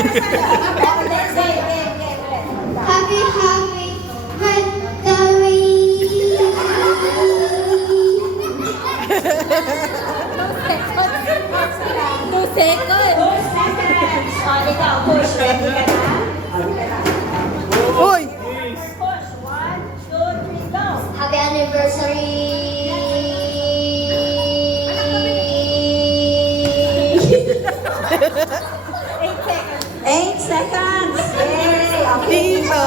Happy birthday. 2 seconds. O, ikaw, push. Ready ka na? Uy! Push. 1, 2, 3, go. Happy anniversary. 8 seconds. Yay! Okay. Dito.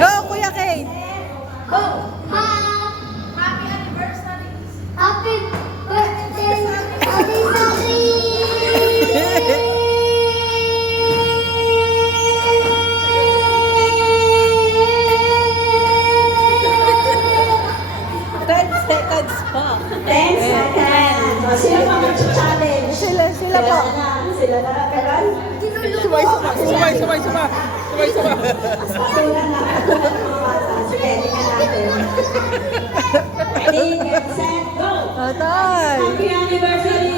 Go, Kuya Kate! Go. Happy anniversary. Happy birthday. Seconds pa. 10 seconds. O, sino pa mag-challenge? Sila po. Sila na. Pero, Subay. patulan na. Patulan ng mga bata. Sige, tingnan natin. Ready, get, set, go! Atay! Happy anniversary!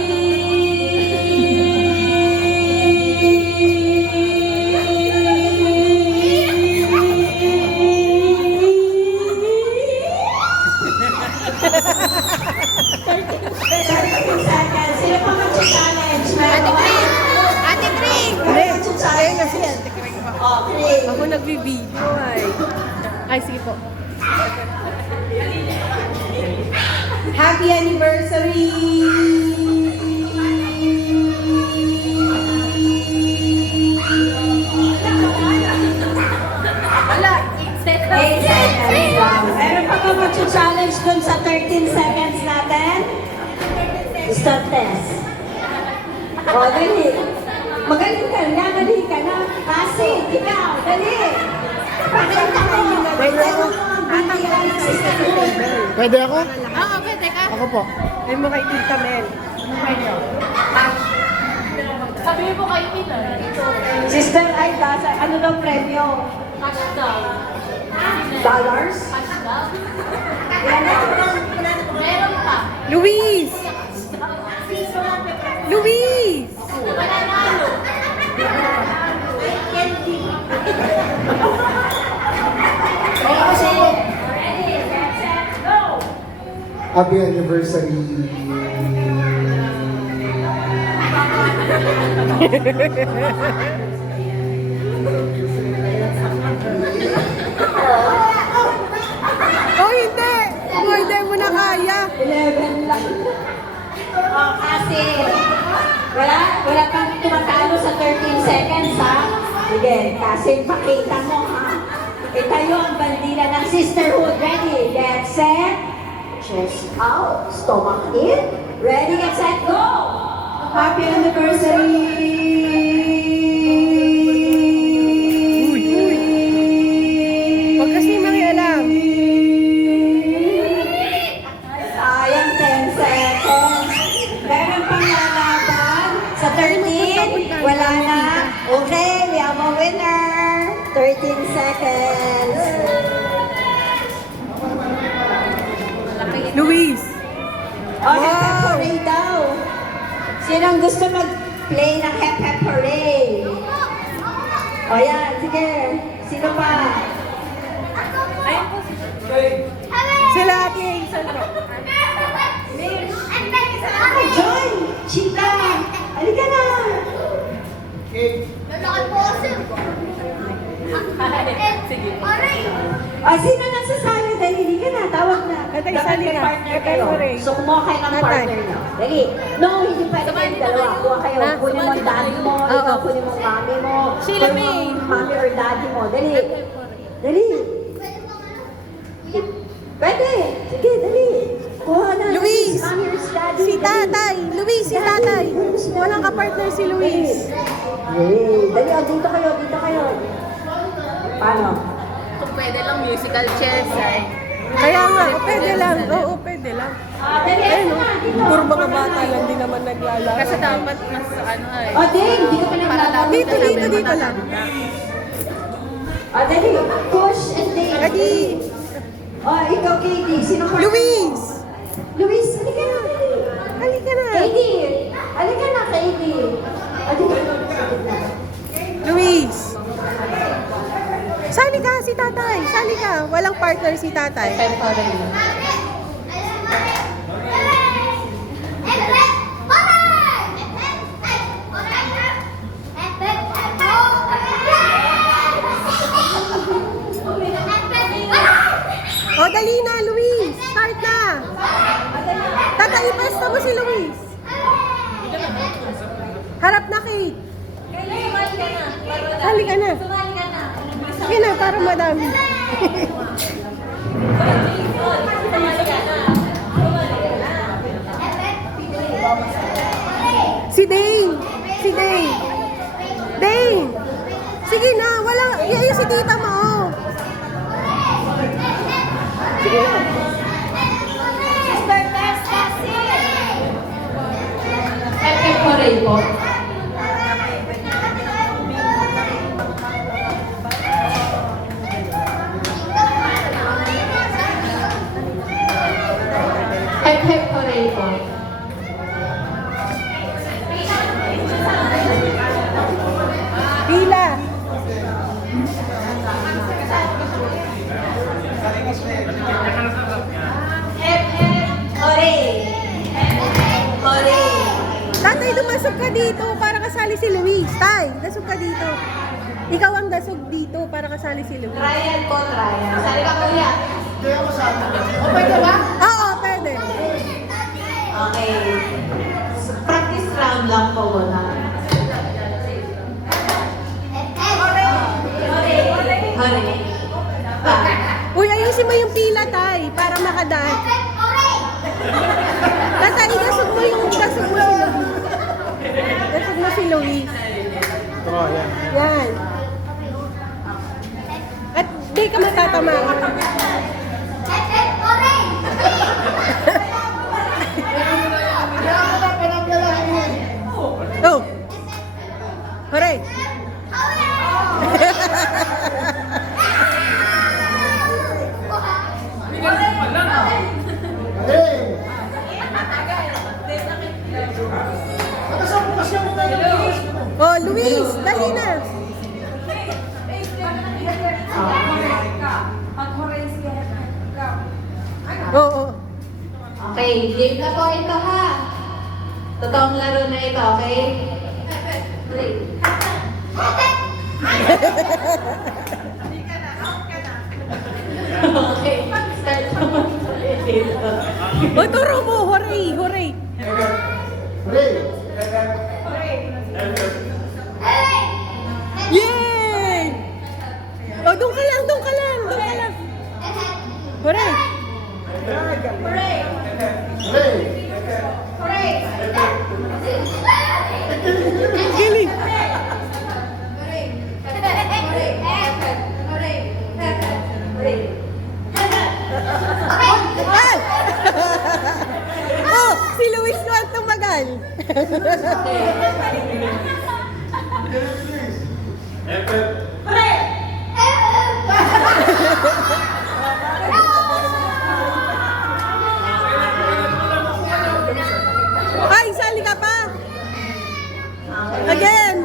Seconds. Sino pa mag-challenge? Meron ba? Ate Green. Hindi. Kaya kasi yan. Oh, 3. Ako nagbibideo ay. Ay, sige po. Happy anniversary! Wala, 8 seconds. 8 seconds lang. Meron pa ba mag-challenge dun sa 13 seconds natin? Stop test. O, dali. Magaling ka na, dali ka na. Kasi, ikaw, dali. Pakita mo. Pwede ako? Oo, pwede ka. Ako po. Ay mo kay Tita Mel. Sabihin mo kay Ina. Sister Aida, ano daw premyo? Hashtag. Dollars? Hashtag. Yan na. Meron pa. Luis! Luis! Mananalo. Ready, get, set, go! Happy anniversary. Oh, hindi! Oh, hindi mo na kaya. 11 lang. Oh, kasi wala pang tumatalo sa 13 seconds, ha? Sige, kasi pakita mo, ha? Ito yung bandila ng sisterhood. Ready, get, set, chest out, stomach in. Ready, get, set, go! Happy anniversary! Huwag kasi mangialam. Sayang 10 seconds. Meron pang lalaban. Sa 13, wala na. Okay, we have a winner. 13 seconds. Luis! Oh, hep hep Wow! hooray daw. Sinong gusto mag-play ng hep hep hooray? O yan, sige. Sino pa? Sila Ate Hazel po. John! Chita! Halika na! Sige. O, sino nagsasali? Dali, hindi ka na. Tawag na. Tatay, Dapat sali may ka. partner Tatay, kayo. hooray. So, kumuha kayo ng Tatay. partner niyo. Dali. No, hindi pwede kayong dalawa. Kuha kayo. Ha? Kunin mo ang daddy mo. Oo. Ikaw kunin mo ang mami mo. Sheila Kunin mo May. ang mami or daddy mo. Dali. Dali. Pwede. Sige, dali. Kuha na. Luis! Si mami or si daddy. Si Dali. tatay! Luis, si tatay! Walang kapartner si Luis. Dali. Dali. O, dito kayo. Dito kayo. Paano? Kung pwede lang musical chairs ay. Kaya nga, pwede lang. Oo, pwede lang. Dali. Ayun, na. Dito. puro mga bata lang, di naman naglalaro. Kasi dapat mas ano ay. O, dali. Hindi ka pa naglalaro. Dito lang. Dali. Push and dali. Ready, Katie. Oh, ikaw, Katie. Sino partner? Luis. Luis, halika na. Halika na. Katie. Halika na, Katie. Halika na. Luis. Sali ka si tatay. Sali ka. Walang partner si tatay. O, dali na, Luis. Start na. Tatay, ipesta mo si Luis. Harap na, Kate. Sali ka na. Sige na, para madami. Si Dane. Si Dane. Dane. Sige na, wala. Iayos si tita mo. Oh. Sige na. Pepe Corey po. Pepe Corey po. Pila. Tatay, dumasog ka dito para kasali si Luis. Tay, dasog ka dito. Ikaw ang dasog dito para kasali si Luis. Trial po, trial. Sali ka, kuya. Oo, pwede. Okay. So, practice round lang po muna. Hurry. Uy, ayusin mo yung pila, tay, para makadaan. Tatay, dasog mo si Luis. Dasog mo si Luis. Yan. At di ka matatama. Oh. Hooray. Oh, Luis, dali na. Oo. Okay, game na po ito ha. Totoong laro na ito, okay? Play. Okay, start naman tayo dito. O, turo mo. Hooray, hooray. Yay! O, doon ka lang, doon ka lang, doon ka lang. Hooray. Galing. Ay! Oh, si Luis naman tumagal. Ay, sali ka pa. Again.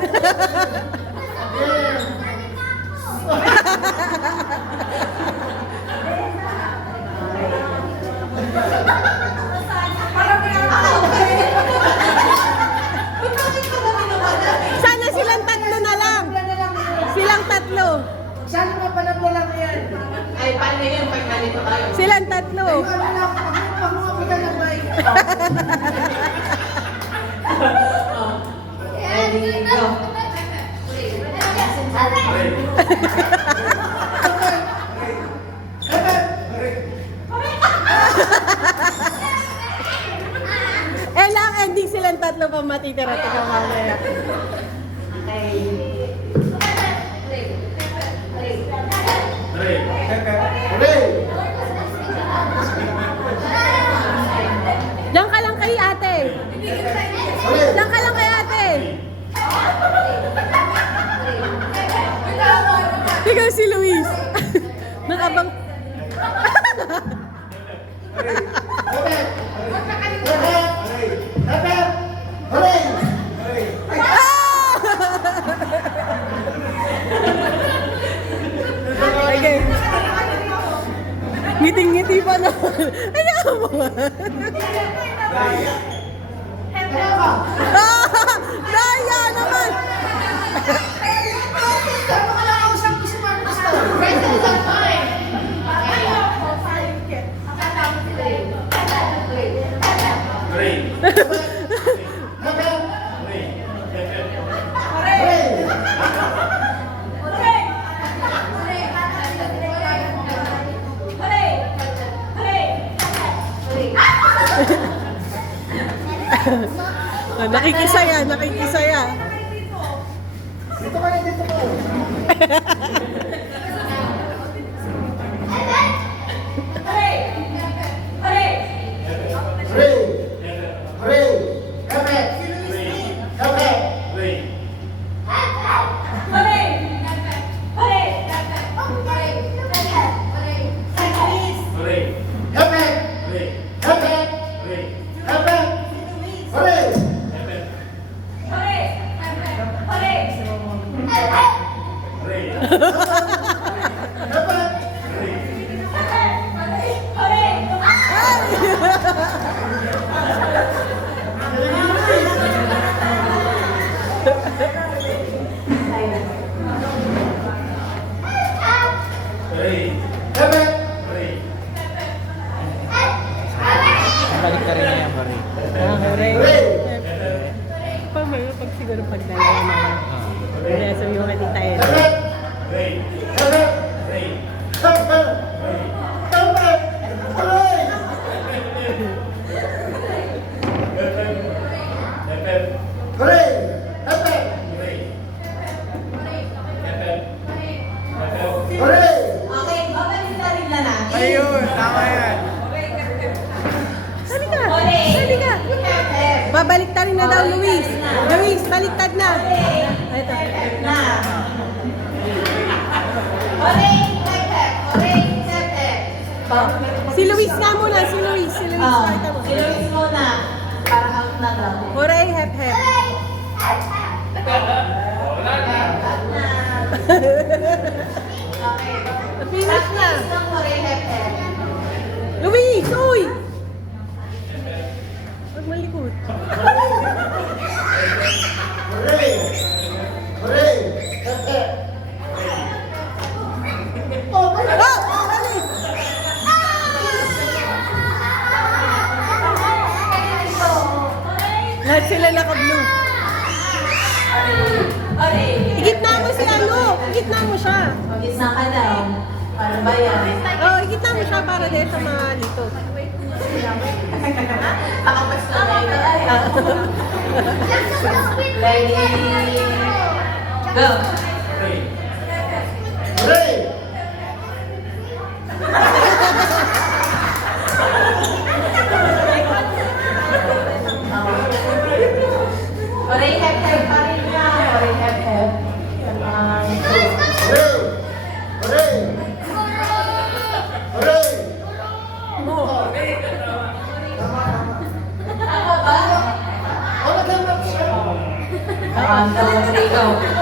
Sana silang tatlo na lang. Silang tatlo. Sana mapanapla lang yan. Ay, paano yun pag nalito tayo? Silang tatlo. Wala na, pag-umapitan ng mic. Ready, go. Eh lang, ending silang tatlo pa matitira. Teka mamaya. Okay. Diyan ka lang kay ate. Diyan ka lang kay ate. Ikaw si Luis. Nakabang... Sige. Ngiting-ngiti pa naman. Ayaw mo nga. Daya naman. Saan mo ka nakausap ko si Marcos to? Nakikisaya, nakikisaya. Dito ka na, dito ka. Pag siguro pagdalawa na. Kaya sabi mo kati tayo. Okay, babalik na rin na natin. Ayun, tama yan. Halika! Halika! Babaliktarin na daw, Luis. Luis, baliktad na. Ito. Na. Oh. Si Luis nga muna, si Luis. Si Luis, Oh, pakita mo. sinulis mo na. Para out na daw. Hooray, hep hep. Finish na. Luis, uy! Huwag malikot. Oh, mali! Lahat sila naka-blue. Igitna mo si ano? Igitna mo siya. Mag-isna ka daw. Para ba yan? Oh, igitna mo siya para di siya malito. Pakapas na tayo. Ready? Go! Oray, hep, hep pa rin niya. Oray, hep, hep. Tama ba? 1, 2, 3, go.